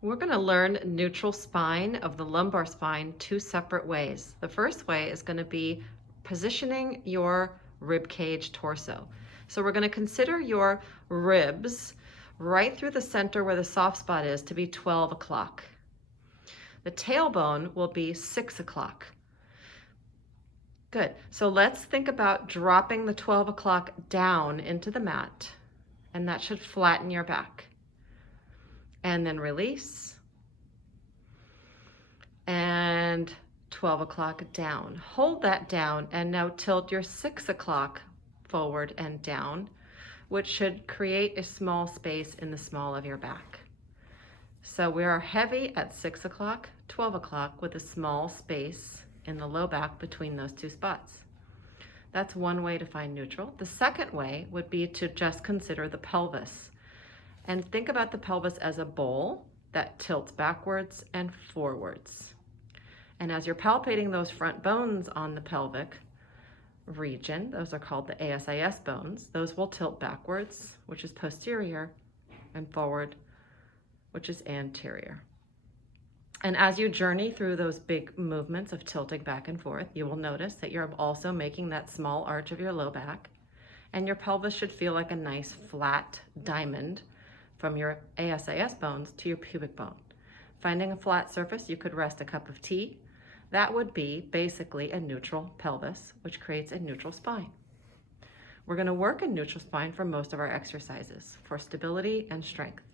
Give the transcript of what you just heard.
We're going to learn neutral spine of the lumbar spine two separate ways. The first way is going to be positioning your rib cage torso. So we're going to consider your ribs right through the center where the soft spot is to be 12 o'clock. The tailbone will be 6 o'clock. Good. So let's think about dropping the 12 o'clock down into the mat, and that should flatten your back. And then release. And 12 o'clock down. Hold that down and now tilt your 6 o'clock forward and down, which should create a small space in the small of your back. So we are heavy at 6 o'clock, 12 o'clock with a small space in the low back between those two spots. That's one way to find neutral. The second way would be to just consider the pelvis and think about the pelvis as a bowl that tilts backwards and forwards. And as you're palpating those front bones on the pelvic region, those are called the ASIS bones, those will tilt backwards, which is posterior, and forward, which is anterior. And as you journey through those big movements of tilting back and forth, you will notice that you're also making that small arch of your low back, and your pelvis should feel like a nice flat diamond from your ASIS bones to your pubic bone. Finding a flat surface, you could rest a cup of tea. That would be basically a neutral pelvis, which creates a neutral spine. We're going to work a neutral spine for most of our exercises for stability and strength.